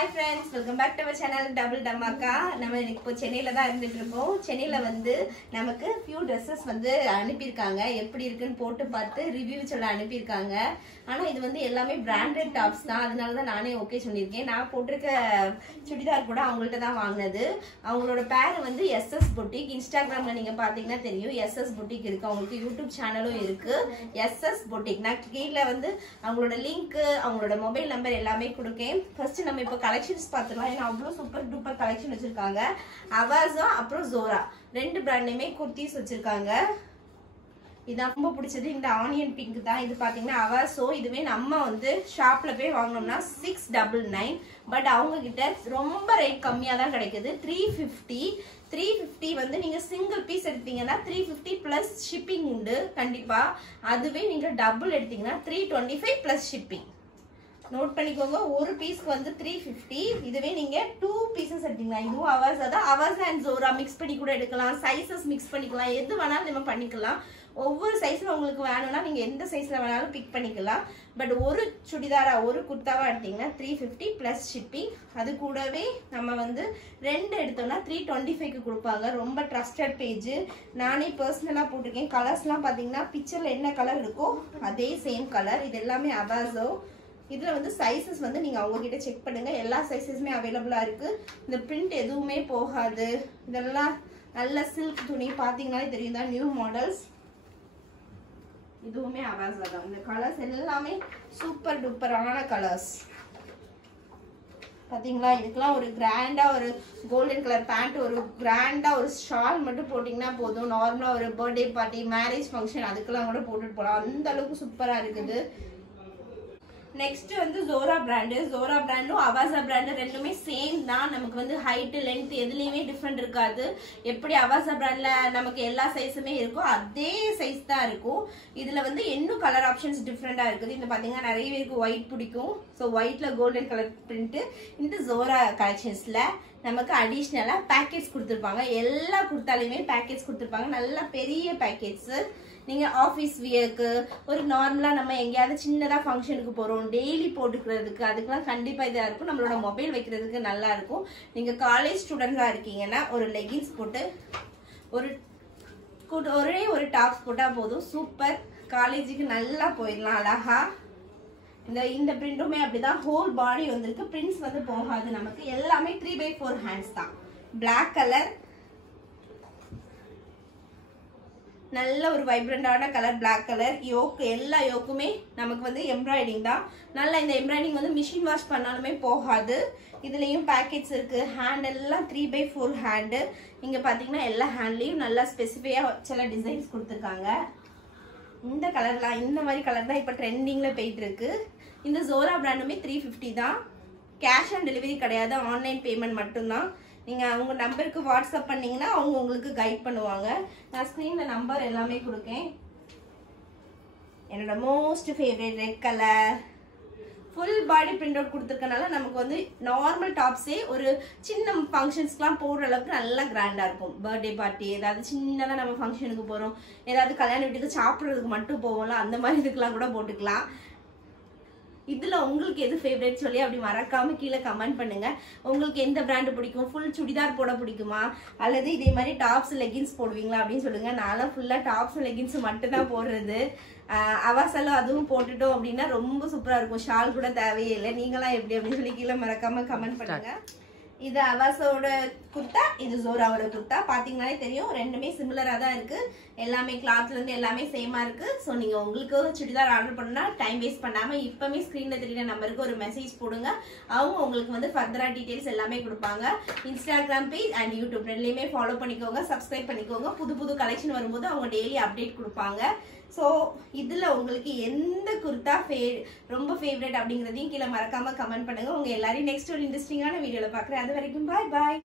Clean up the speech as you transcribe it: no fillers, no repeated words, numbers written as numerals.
Hi friends, welcome back to our channel Double Dhamaka. நம்ம இப்போ சென்னையில தான் இருந்துட்டு இருக்கோம். சென்னையில வந்து நமக்கு few dresses வந்து அனுப்பியிருக்காங்க. எப்படி இருக்குன்னு போட்டு பார்த்து ரிவ்யூ சொல்ல அனுப்பியிருக்காங்க. ஆனா இது வந்து எல்லாமே பிராண்டட் டாப்ஸ் தான். அதனால தான் நானே ஓகே சொல்லியிருக்கேன். நான் போட்டிருக்க சுடிதார் கூட அவங்கள்ட்ட தான் வாங்கினது. அவங்களோட பேர் வந்து SS Boutique. இன்ஸ்டாகிராம்ல நீங்க பாத்தீங்கன்னா தெரியும். SS Boutique இருக்கு. அவங்களுக்கு யூடியூப் சேனலும் இருக்கு. SS Boutique. நான் கீழே வந்து அவங்களோட லிங்க், அவங்களோட மொபைல் நம்பர் எல்லாமே கொடுக்கேன். ஃபர்ஸ்ட் நம்ம இப்போ கலெக்ஷன்ஸ் பார்த்துக்கலாம். ஏன்னா அவ்வளோ சூப்பர் டூப்பர் கலெக்ஷன் வச்சிருக்காங்க. அவாசா அப்புறம் ஜோரா ரெண்டு பிராண்ட்லையுமே குர்த்திஸ் வச்சிருக்காங்க. இதான் ரொம்ப பிடிச்சது. இந்த ஆனியன் பிங்க் தான். இது பாத்தீங்கன்னா அவாசோ. இதுவே நம்ம வந்து ஷாப்ல போய் வாங்கினோம்னா 699. பட் அவங்க கிட்ட ரொம்ப ரேட் கம்மியா தான் கிடைக்குது. 350 வந்து நீங்க சிங்கிள் பீஸ் எடுத்தீங்கன்னா 350 பிளஸ் ஷிப்பிங் உண்டு கண்டிப்பா. அதுவே நீங்க டபுள் எடுத்தீங்கன்னா 325 பிளஸ் ஷிப்பிங். நோட் பண்ணிக்கோங்க. ஒரு பீஸ்க்கு வந்து 350. இதுவே நீங்க 2 பீசஸ் எடுத்தீங்கன்னா இதுவும் அவாசா தான். அவாசா அண்ட் ஜோரா மிக்ஸ் பண்ணி கூட எடுக்கலாம். சைஸஸ் மிக்ஸ் பண்ணிக்கலாம். எது வேணாலும் நம்ம பண்ணிக்கலாம். ஒவ்வொரு சைஸ்ல உங்களுக்கு வேணும்னா நீங்க எந்த சைஸ்ல வேணாலும் பிக் பண்ணிக்கலாம். பட் ஒரு சுடிதாரா ஒரு குர்தாவா எடுத்தீங்கன்னா 350 பிளஸ் ஷிப்பிங். அது கூடவே நம்ம வந்து ரெண்டு எடுத்தோம்னா 325க்கு கொடுப்பாங்க. ரொம்ப ட்ரஸ்டட் பேஜ். நானே பர்சனலா போட்டிருக்கேன். கலர்ஸ்லாம் பாத்தீங்கன்னா பிக்சர்ல என்ன கலர் இருக்கோ அதே சேம் கலர். இது எல்லாமே அவாசோ. இதுல வந்து சைஸஸ் வந்து நீங்க அவங்க கிட்ட செக் பண்ணுங்க. எல்லா சைஸஸுமே அவைலபிளா இருக்கு. இந்த பிரிண்ட் எதுவுமே போகாது. இதெல்லாம் நல்ல சில்க் துணி. பாத்தீங்கன்னாலே தெரியும் தான் நியூ மாடல்ஸ். இதுவுமே அவாசா தான். இந்த கலர்ஸ் எல்லாமே சூப்பர் டூப்பரான கலர்ஸ். பாத்தீங்களா? இதுக்கெல்லாம் ஒரு கிராண்டா ஒரு கோல்டன் கலர் பேண்ட், ஒரு கிராண்டா ஒரு ஷால் மட்டும் போட்டீங்கன்னா போதும். நார்மலா ஒரு பர்த்டே பார்ட்டி, மேரேஜ் ஃபங்க்ஷன் அதுக்கெல்லாம் கூட போட்டுட்டு போகலாம். அந்த அளவுக்கு சூப்பரா இருக்குது. நெக்ஸ்ட் வந்து ஜோரா பிராண்டு. ஜோரா பிராண்டும் அவாசா பிராண்டு ரெண்டுமே சேம் தான். நமக்கு வந்து ஹைட் லென்த் எதுலயுமே டிஃப்ரெண்ட் இருக்காது. எப்படி அவாசா பிராண்ட்ல நமக்கு எல்லா சைஸுமே இருக்கோ அதே சைஸ் தான் இருக்கும். இதுல வந்து இன்னும் கலர் ஆப்ஷன்ஸ் டிஃப்ரெண்டா இருக்குது. இந்த பாத்தீங்கன்னா நிறைய பேருக்கு ஒயிட் பிடிக்கும். ஸோ ஒயிட்ல கோல்டன் கலர் பிரிண்ட். இந்த ஜோரா கலெக்ஷன்ஸ்ல நமக்கு அடிஷ்னலா பேக்கெட்ஸ் கொடுத்துருப்பாங்க. எல்லா குர்த்தாலையுமே பேக்கெட்ஸ் கொடுத்துருப்பாங்க. நல்ல பெரிய பேக்கெட்ஸ். நீங்க ஆஃபீஸ் வியருக்கு, ஒரு நார்மலா நம்ம எங்கேயாவது சின்னதா ஃபங்க்ஷனுக்கு போறோம், டெய்லி போட்டுக்கிறதுக்கு அதுக்கெல்லாம் கண்டிப்பா இதா இருக்கும். நம்மளோட மொபைல் வைக்கிறதுக்கு நல்லா இருக்கும். நீங்க காலேஜ் ஸ்டூடெண்ட்ஸா இருக்கீங்கன்னா ஒரு லெகின்ஸ் போட்டு ஒரே ஒரு டாப்ஸ் போட்டா போதும். சூப்பர். காலேஜுக்கு நல்லா போயிடலாம் அழகா. இந்த பிரிண்டுமே அப்படிதான். ஹோல் பாடி வந்திருக்கு. பிரிண்ட்ஸ் வந்து போகாது. நமக்கு எல்லாமே 3/4 ஹேண்ட்ஸ் தான். பிளாக் கலர், நல்ல ஒரு வைப்ரண்டான கலர் பிளாக் கலர். யோக் எல்லா யோக்குமே நமக்கு வந்து எம்ப்ராய்டிங் தான். நல்லா இந்த எம்ப்ராய்டிங் வந்து மிஷின் வாஷ் பண்ணாலுமே போகாது. இதுலயும் பேக்கெட்ஸ் இருக்கு. ஹேண்ட் எல்லாம் 3/4 ஹேண்டு. இங்க பாத்தீங்கன்னா எல்லா ஹேண்ட்லயும் நல்லா ஸ்பெசிஃபையா சில டிசைன்ஸ் கொடுத்துருக்காங்க. இந்த கலர்லாம் இந்த மாதிரி கலர் தான் இப்ப ட்ரெண்டிங்ல போயிட்டு இருக்கு. இந்த ஜோரா பிராண்டுமே 350 தான். கேஷ் ஆன் டெலிவரி கிடையாது. ஆன்லைன் பேமெண்ட் மட்டும்தான். நீங்க அவங்க நம்பருக்கு வாட்ஸ்அப் பண்ணீங்கன்னா அவங்க உங்களுக்கு கைட் பண்ணுவாங்க. நான் ஸ்கிரீன்ல நம்பர் எல்லாமே கொடுக்கேன். என்னோட most favourite red colour. Full body print out கொடுத்துருக்கனால நமக்கு வந்து நார்மல் டாப்ஸே ஒரு சின்ன ஃபங்க்ஷன்ஸ்க்குலாம் போடுற அளவுக்கு நல்லா கிராண்டா இருக்கும். பர்த்டே பார்ட்டி, ஏதாவது சின்னதாக நம்ம ஃபங்க்ஷனுக்கு போகிறோம், ஏதாவது கல்யாண வீட்டுக்கு சாப்பிட்றதுக்கு மட்டும் போவோம்ல, அந்த மாதிரி இதுக்கெல்லாம் கூட போட்டுக்கலாம். இதுல உங்களுக்கு எது ஃபேவரட் சொல்லி அப்படி மறக்காம கீழே கமெண்ட் பண்ணுங்க. உங்களுக்கு எந்த பிராண்ட் பிடிக்கும்? ஃபுல் சுடிதார் போட பிடிக்குமா, அல்லது இதே மாதிரி டாப்ஸ் லெகின்ஸ் போடுவீங்களா அப்படின்னு சொல்லுங்க. நான்லாம் ஃபுல்லா டாப்ஸ் லெகின்ஸ் மட்டும் தான் போடுறது. அவாசால அதுவும் போட்டுட்டோம் அப்படின்னா ரொம்ப சூப்பரா இருக்கும். ஷால் கூட தேவையே இல்லை. நீங்களாம் எப்படி அப்படின்னு சொல்லி கீழே மறக்காம கமெண்ட் பண்ணுங்க. இது அவாசாவோட குர்த்தா, இது ஜோராவோட குர்த்தா. பாத்தீங்கன்னாலே தெரியும் ரெண்டுமே சிமிலரா தான் இருக்கு. எல்லாமே கிளாத்ல இருந்து எல்லாமே சேமா இருக்கு. ஸோ நீங்க உங்களுக்கு சுடிதார் ஆர்டர் பண்ணா டைம் வேஸ்ட் பண்ணாம இப்பவுமே ஸ்கிரீன்ல தெரியுற நம்பருக்கு ஒரு மெசேஜ் போடுங்க. அவங்க உங்களுக்கு வந்து ஃபர்தரா டீடைல்ஸ் எல்லாமே கொடுப்பாங்க. இன்ஸ்டாகிராம் பேஜ் அண்ட் யூடியூப் ரெண்டுலயுமே ஃபாலோ பண்ணிக்கோங்க, சப்ஸ்கிரைப் பண்ணிக்கோங்க. புது கலெக்ஷன் வரும்போது அவங்க டெய்லி அப்டேட் கொடுப்பாங்க. ஸோ இதுல உங்களுக்கு எந்த குர்த்தா ரொம்ப ஃபேவரட் அப்படிங்கிறதையும் கீழே மறக்காம கமெண்ட் பண்ணுங்க. உங்க எல்லாரையும் நெக்ஸ்ட் ஒரு இன்ட்ரெஸ்டிங்கான வீடியோல பாக்குறேன். அது வரைக்கும் பாய் பாய்.